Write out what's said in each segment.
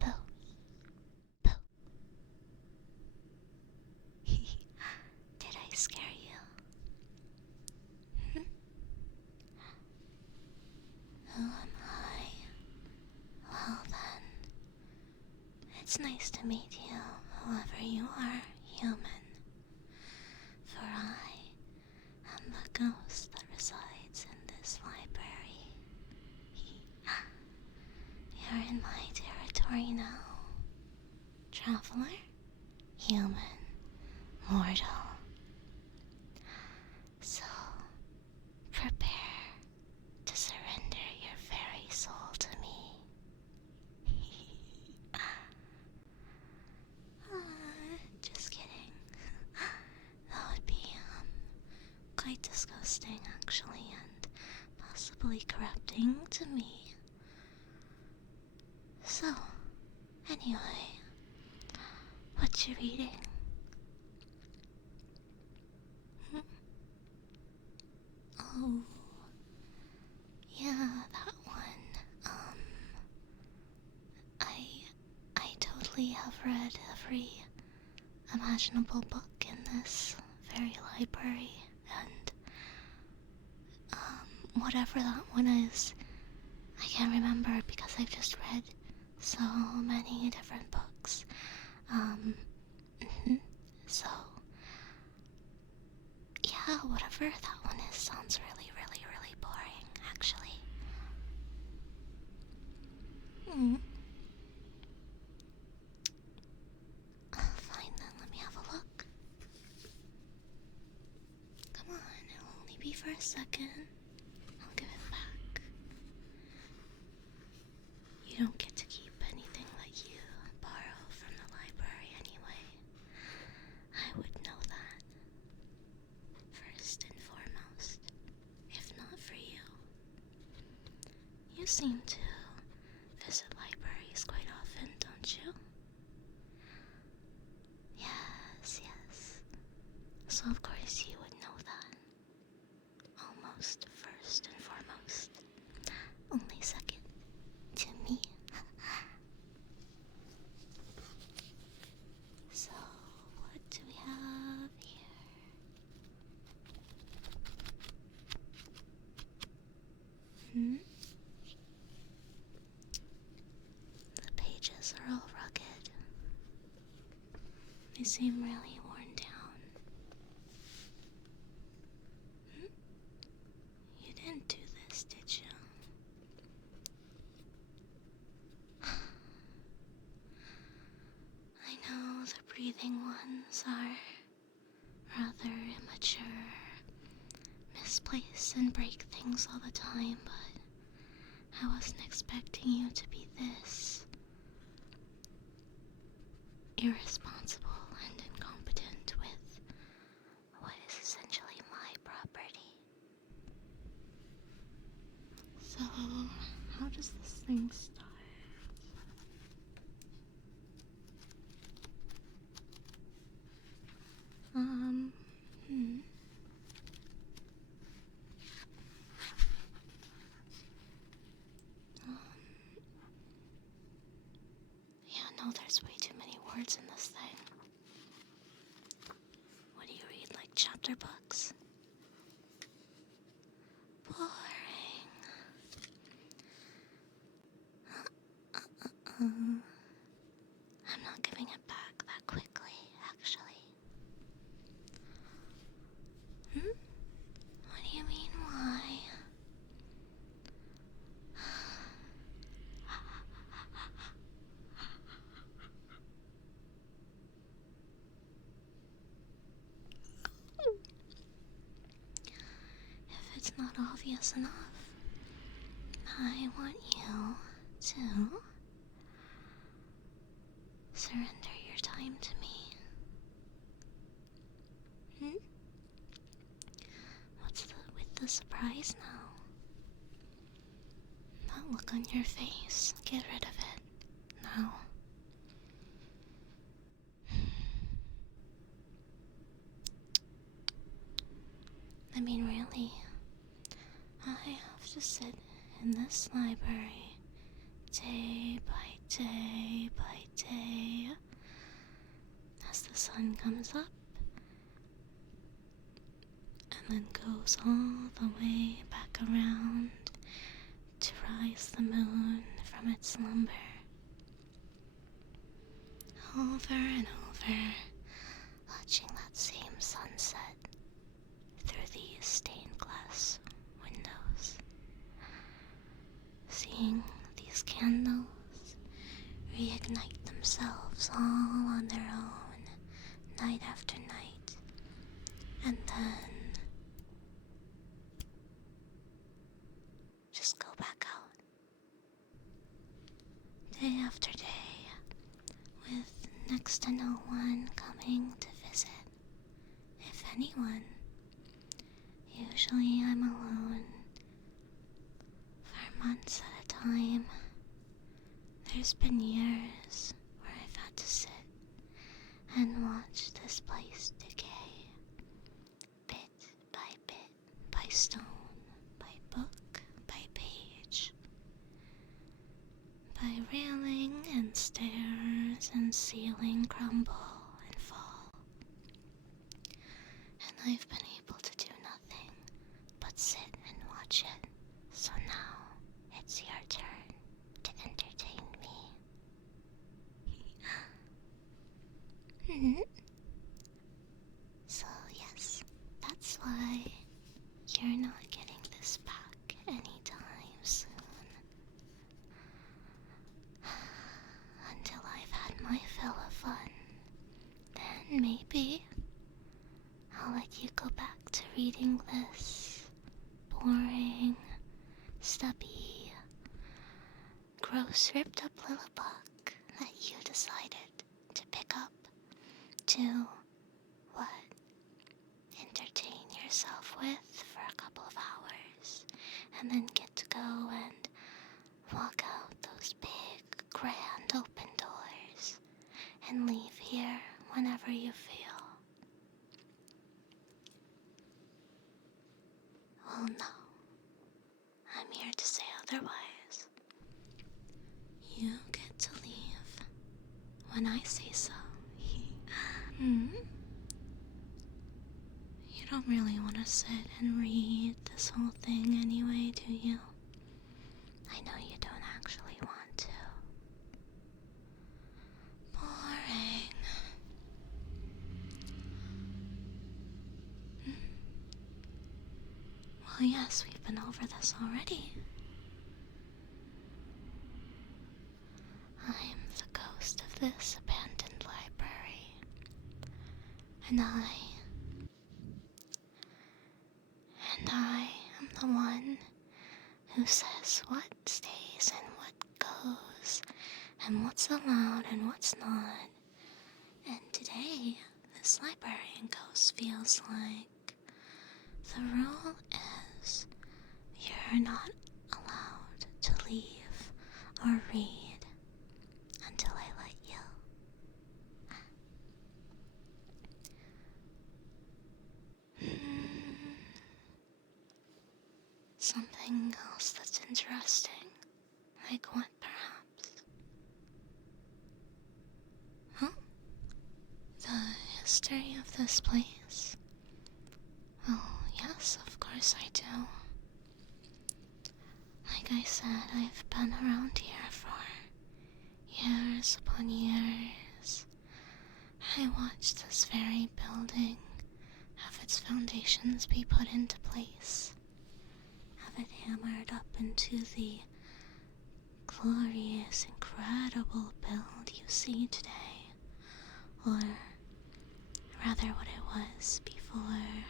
Boo. Boo. Did I scare you? Who am I? Well then, it's nice to meet you, whoever you are, human. For I am the ghost that resides in this library. You're in my territory now. Traveler, human, mortal. So, prepare to surrender your very soul to me. Just kidding. That would be, quite disgusting, actually, and possibly corrupting to me. So, anyway, what you reading? Oh, yeah, that one. I totally have read every imaginable book in this very library, and whatever that one is, I can't remember because I've just read so many different books. So, yeah, whatever that one is sounds really, really, really boring, actually. Fine then, let me have a look. Come on, it'll only be for a second. I'll give it back. You don't get to keep anything that you borrow from the library anyway. I would know that. First and foremost, if not for you. You seem to visit libraries quite often, don't you? Yes, yes. So of course you would know that. Almost first and foremost. Only second to me. So, what do we have here? The pages are all rugged. They seem really worn down. You didn't do this, did you? I know the breathing ones are rather immature, misplace and break things all the time, but I wasn't expecting you to be this irresponsible and incompetent with what is essentially my property. So, how does this thing start? Yeah, no, there's way too many words in this thing. What do you read, like chapter books? Boring. I'm not giving it back that quickly, actually. What do you mean, why? If it's not obvious enough, I want you to surrender your time to me. What's with the surprise now? That look on your face, get rid of it, now. I mean, really, I have to sit in this library day by day by day as the sun comes up and then goes all the way back around to rise the moon from its slumber. Over and over, watching that same sunset through these stained glass windows. Seeing these candles reignite themselves all on their own, night after night, and then just go back out, day after day, with next to no one coming to visit, if anyone. Usually I'm alone for months at a time. There's been years where I've had to sit and watch this place decay, bit by bit, by stone, by book, by page, by railing and stairs and ceiling crumble and fall. And I've been able to do nothing but sit and watch it. So now it's your turn to entertain me. So yes, that's why you're not getting this back anytime soon. Until I've had my fill of fun. Then maybe I'll let you go back to reading this boring, stubby, gross, ripped up little book that you decided to pick up to, what, entertain yourself with for a couple of hours, and then get to go and walk out those big, grand open doors and leave here whenever you feel. Well, no. I'm here to say otherwise. You get to leave when I say so. You don't really want to sit and read this whole thing anyway, do you? I know you don't actually want to. Boring. Well, yes, we've been over this already. I am the ghost of this abandoned library, and I am the one who says what stays and what goes, and what's allowed and what's not. And today, this librarian ghost feels like the rule is you're not allowed to leave or read until I let you. Something else that's interesting. Like what, perhaps? Huh? The history of this place? Oh, yes, of course I do. Like I said, I've been around here for years upon years. I watched this very building have its foundations be put into place, have it hammered up into the glorious, incredible build you see today, or rather what it was before.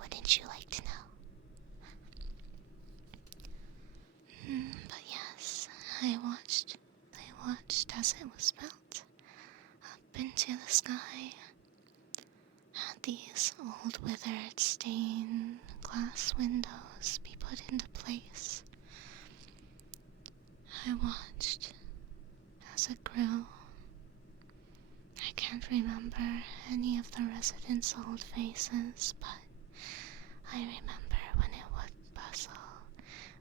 Wouldn't you like to know? But yes, I watched as it was built up into the sky. Had these old, withered, stained glass windows be put into place. I watched as it grew can't remember any of the residents' old faces, but I remember when it would bustle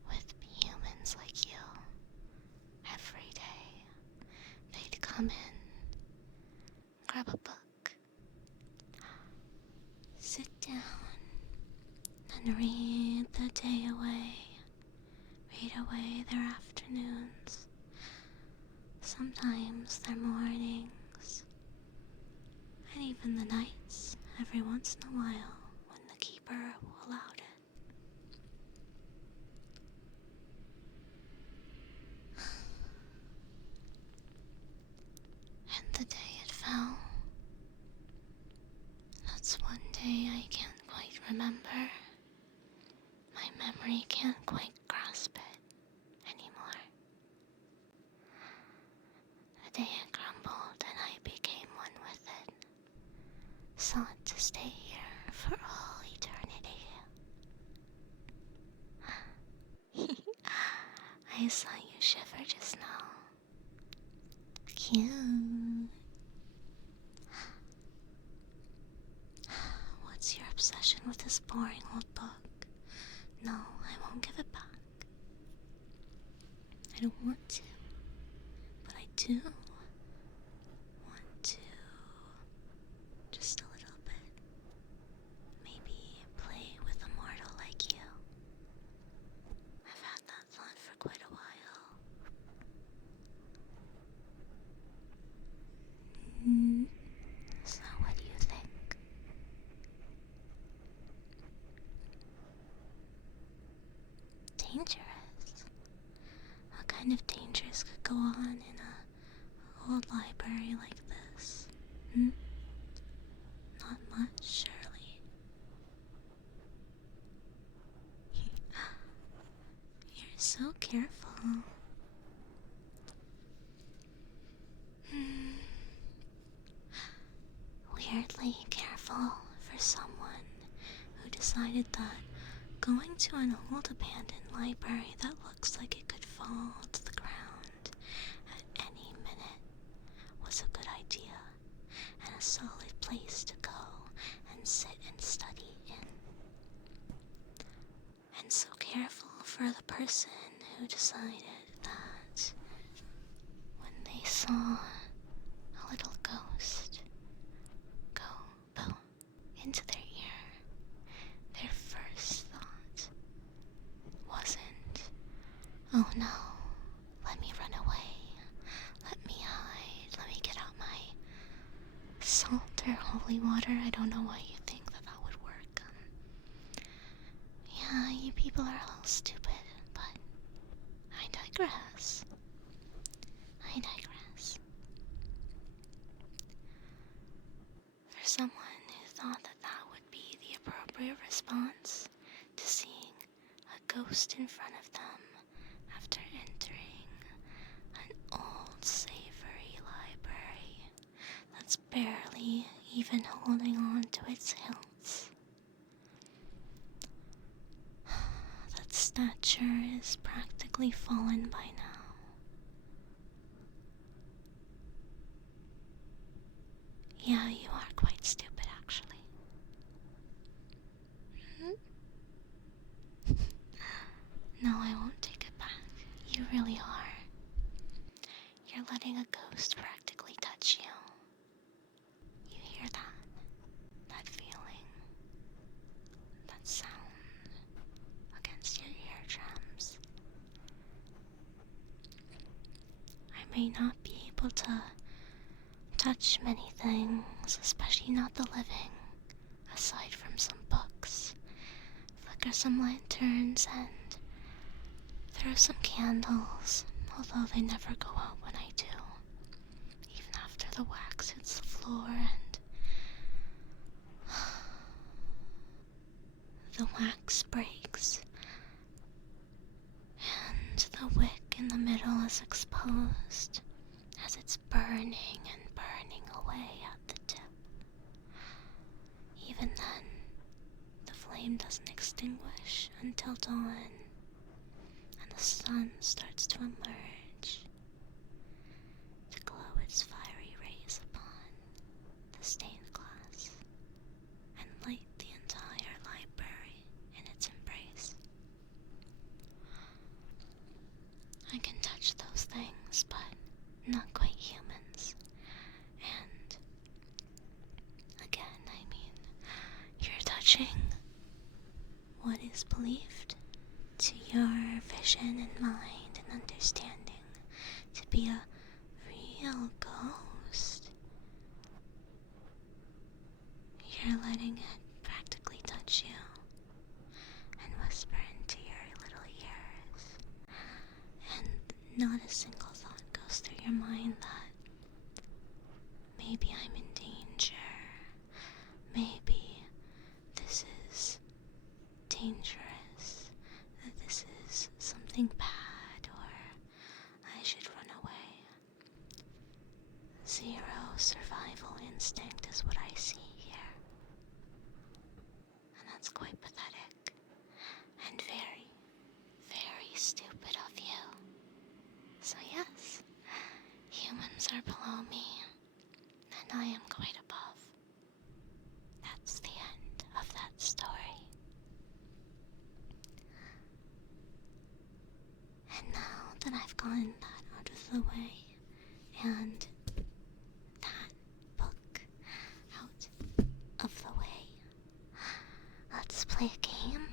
with humans like you. Every day, they'd come in, grab a book, sit down, and read the day away, read away their afternoons, sometimes their mornings, and even the nights every once in a while when the keeper allowed it. And the day it fell, that's one day I can't quite remember. My memory can't quite grasp it anymore. The day it crumbled and I became one with it, sought to stay here for all eternity. I saw you shiver just now. Cute. What's your obsession with this boring old book? No, I won't give it back. I don't want to, but I do want to. Just a little bit. Maybe play with a mortal like you. I've had that thought for quite a while. So what do you think? Dangerous? What kind of dangers could go on in a old library like this? Not much, surely. You're so careful. Weirdly careful for someone who decided that going to an old abandoned library that looks like it could fall to the ground at any minute was a good idea and a solid place to go and sit and study in. And so careful for the person who decided that when they saw a little ghost go boom into their ear, their first thought wasn't, oh no, let me run away, let me hide, let me get out my salt or holy water. I don't know why you think that would work. Yeah, you people are all stupid, but I digress. For someone who thought that would be the appropriate response to seeing a ghost in front of them after entering an old savory library that's barely even holding on to its hilts. That stature is practically fallen by now. Yeah, you are quite stupid, actually. No, I won't take it back. You really are. You're letting a ghost practically touch you. You hear that? That feeling? That sound against your eardrums? I may not be able to touch many things, especially not the living, aside from some books, flicker some lanterns, and throw some candles, although they never go out when I do, even after the wax hits the floor and the wax breaks, and the wick in the middle is exposed as it's burning and burning away at the tip. Even then, the flame doesn't extinguish until dawn, and the sun starts to emerge to glow its fiery rays upon watching what is believed to your vision and mind and understanding to be a real ghost. You're letting it practically touch you and whisper into your little ears, and not a single thought goes through your mind that maybe I'm in danger, maybe this is dangerous, that this is something bad, or I should run away. Zero survival instinct is what I see here. And that's quite pathetic. And very, very stupid of you. So yes, humans are below me, and I am quite above. That's the end of that story. And now that I've gotten that out of the way, and that book out of the way, let's play a game.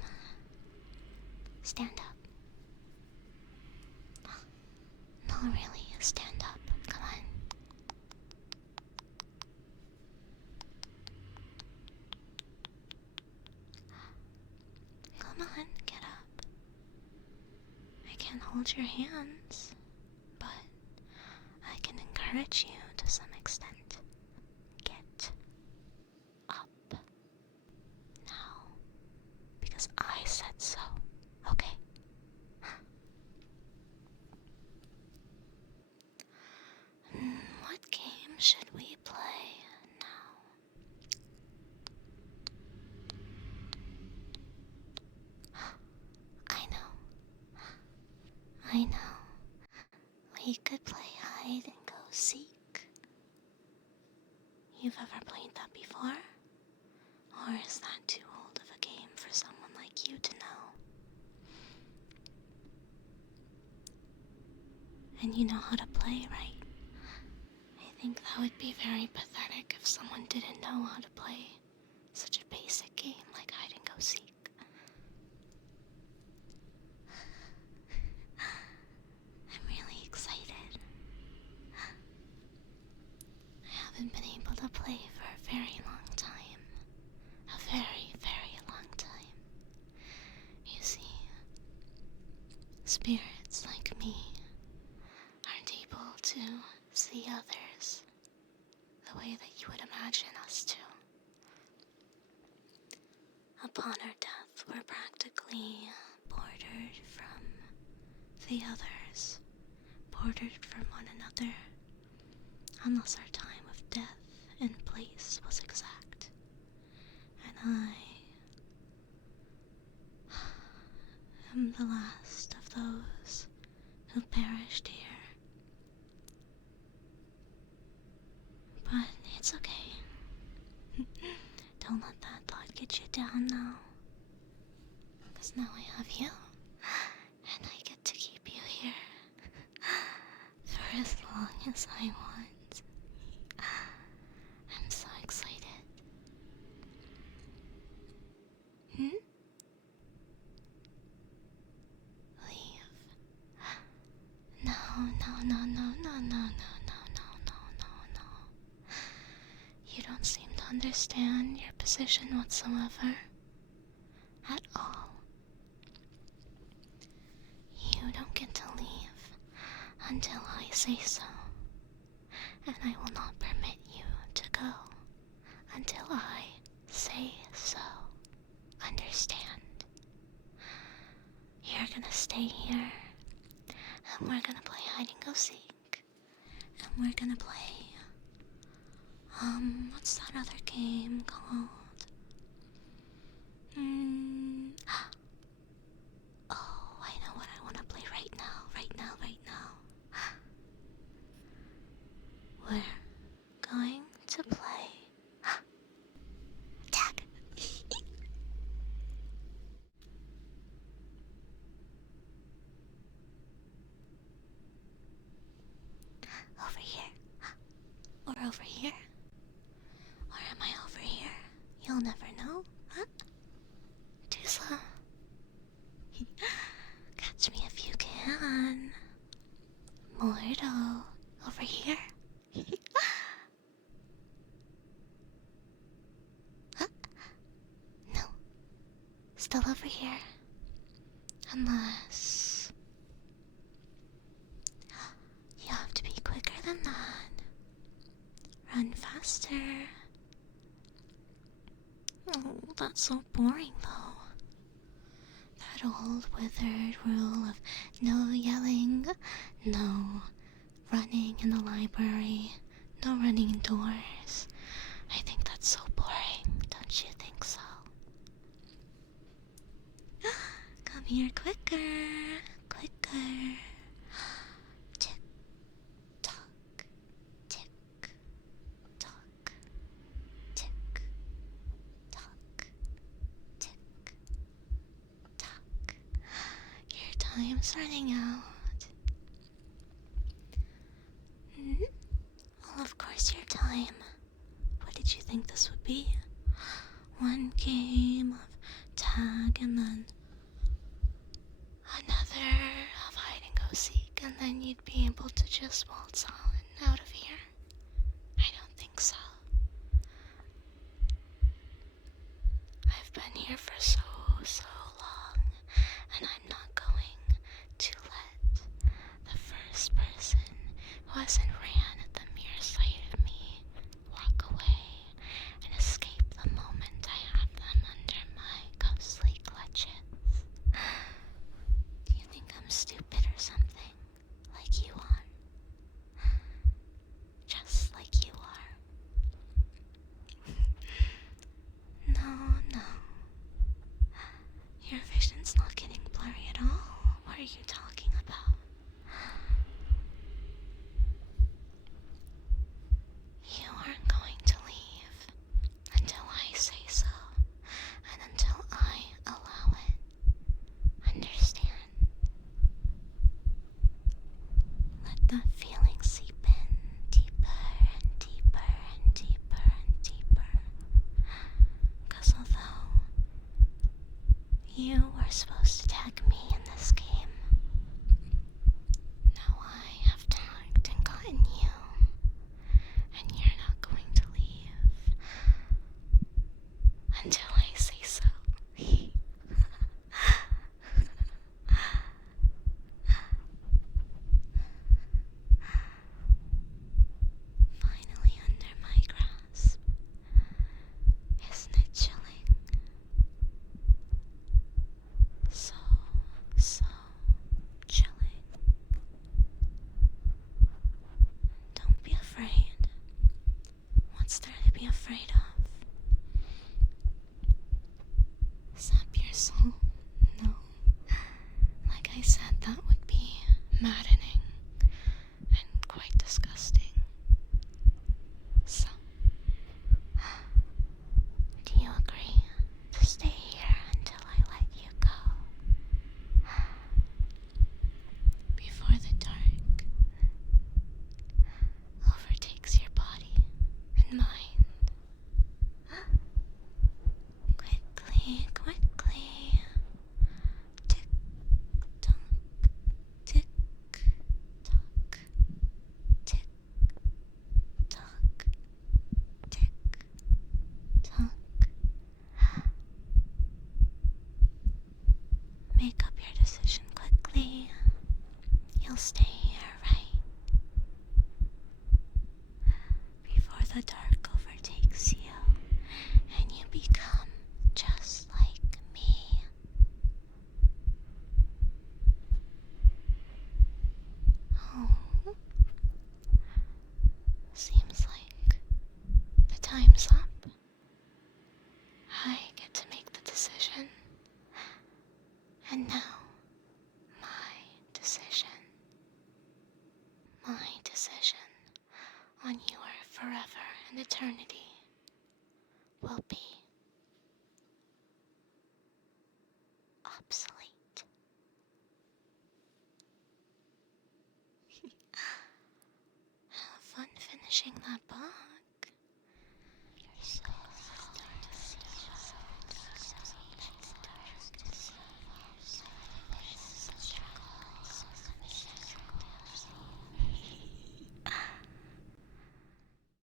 Stand up. Not really, stand up. Come on. Come on, get up. I can't hold your hands, but I can encourage you to some extent. Get up. Now. Because I said so. Okay? What game should we play now? I know. We could play hide and go seek. You've ever played that before? Or is that too old of a game for someone like you to know? And you know how to play, right? I think that would be very pathetic if someone didn't know how to play such a basic game like hide and go seek. I'm really excited. I haven't been able to play for a very long time. A very, very long time. You see, spirits like me aren't able to see others the way that you would imagine us to. Upon our death, we're practically bordered from the others, bordered from one another, unless our time of death and place was exact. And I am the last of those who perished here. But it's okay. Don't let that thought get you down now. Because now I have you, and I get to keep you here for as long as I want. I'm so excited. Leave. No. You don't seem to understand your position whatsoever. At all. You don't get to leave until I say so. And I will not permit you to go until I say so. Understand? You're gonna stay here, and we're gonna play hide and go seek, and we're gonna play, what's that other game called? Oh, I know what I want to play right now. We're going to play tag. Over here. Or over here. Or am I over here? You'll never know, huh? still over here. Unless... You have to be quicker than that. Run faster. Oh, that's so boring though. That old withered rule of no yelling, no running in the library, no running indoors. I think that's so boring, don't you think so? Come here quicker, quicker. Tick, tock, tick, tock, tick, tock, tick, tock. Your time's running out. Well, of course your time. What did you think this would be? One game of tag and then another of hide and go seek, and then you'd be able to just waltz on out of here? I don't think so. I've been here for so long, and I'm not going to let the first person who hasn't ran at the mere sight of me walk away and escape the moment I have them under my ghostly clutches. Do you think I'm stupid or something? Like you are? Just like you are. No. Your vision's not getting blurry at all. What are you talking about? You aren't going to leave until I say so, and until I allow it. Understand? Let that feeling seep in deeper and deeper and deeper and deeper. 'Cause although you were supposed to tag me in this game, now I have tagged and gotten you, and you're not going to leave until I say so. Finally under my grasp. Isn't it chilling? So chilling. Don't be afraid. What's there to be afraid of? Sap your soul? No. Like I said, that would be maddening and quite disgusting. So, do you agree to stay here until I let you go? Before the dark overtakes your body and mind. Quickly. Tick tock, tick tock, tick tock, tick tock. Make up your decision quickly. You'll stay here, right? Before the dark overtakes you and you become just like me. Oh. Seems like the time's up. I get to make the decision. And now, my decision on your forever and eternity will be obsolete. Have fun finishing that